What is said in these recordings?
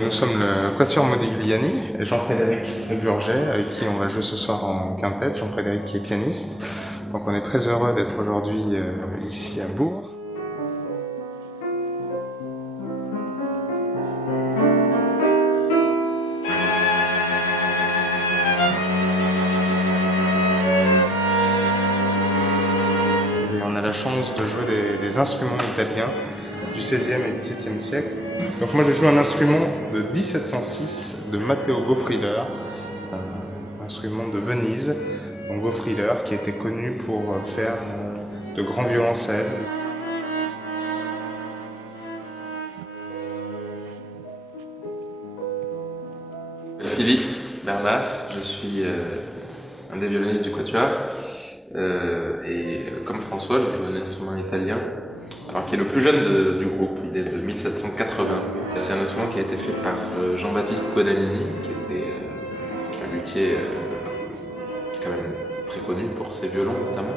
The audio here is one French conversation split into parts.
Nous sommes le Quatuor Modigliani et Jean-Frédéric Burget, avec qui on va jouer ce soir en quintette. Jean-Frédéric qui est pianiste. Donc on est très heureux d'être aujourd'hui ici à Bourg. Et on a la chance de jouer des instruments italiens du XVIe et XVIIe siècle. Donc moi je joue un instrument de 1706 de Matteo Goffrieder. C'est un instrument de Venise, donc Goffrieder qui était connu pour faire de grands violoncelles. Philippe Bernard, je suis un des violonistes du Quatuor et comme François, je joue un instrument italien, alors qui est le plus jeune du groupe, il est de 1780. C'est un instrument qui a été fait par Jean-Baptiste Guadagnini, qui était un luthier quand même très connu pour ses violons notamment.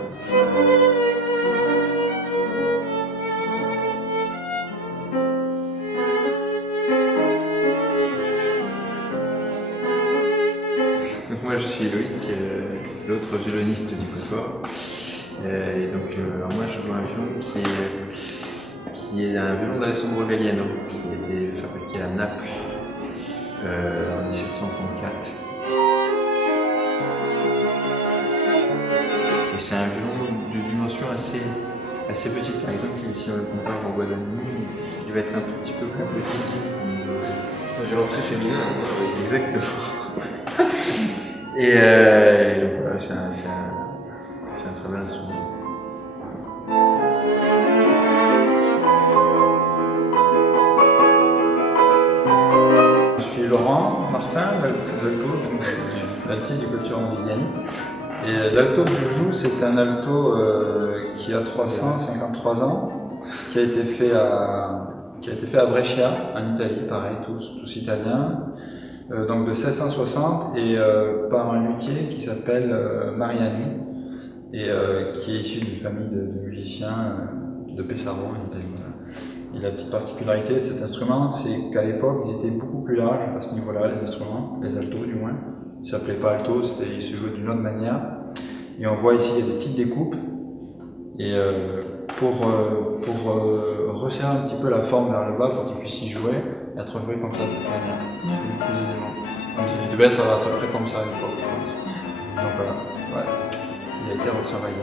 Donc moi je suis Loïc, l'autre violoniste du Quatuor. Et donc alors moi je joue un violon qui est un violon d'Alessandro Galliano, qui a été fabriqué à Naples en 1734. Et c'est un violon de dimension assez petite. Par exemple, si on le compare au Guadagnini, il va être un tout petit peu plus petit. C'est un violon très féminin, hein, oui. Exactement. Et donc voilà, c'est un très bel instrument. Je suis Laurent Marfin, l'alto, l'altiste du Quatuor Modigliani. Et l'alto que je joue, c'est un alto qui a 353 ans, qui a été fait à Brescia, en Italie, pareil, tous italiens. Donc de 1660 et par un luthier qui s'appelle Mariani et qui est issu d'une famille de musiciens de Pesaro en Italie. Et la petite particularité de cet instrument, c'est qu'à l'époque, ils étaient beaucoup plus larges à ce niveau-là, les instruments, les altos du moins. Ils ne s'appelaient pas alto, ils se jouaient d'une autre manière. Et on voit ici, il y a des petites découpes. Et pour resserrer un petit peu la forme vers le bas, pour qu'ils puissent y jouer, et être joué comme ça, de cette manière, plus aisément. Donc il devait être à peu près comme ça à l'époque, je pense. Donc voilà, ouais, il a été retravaillé.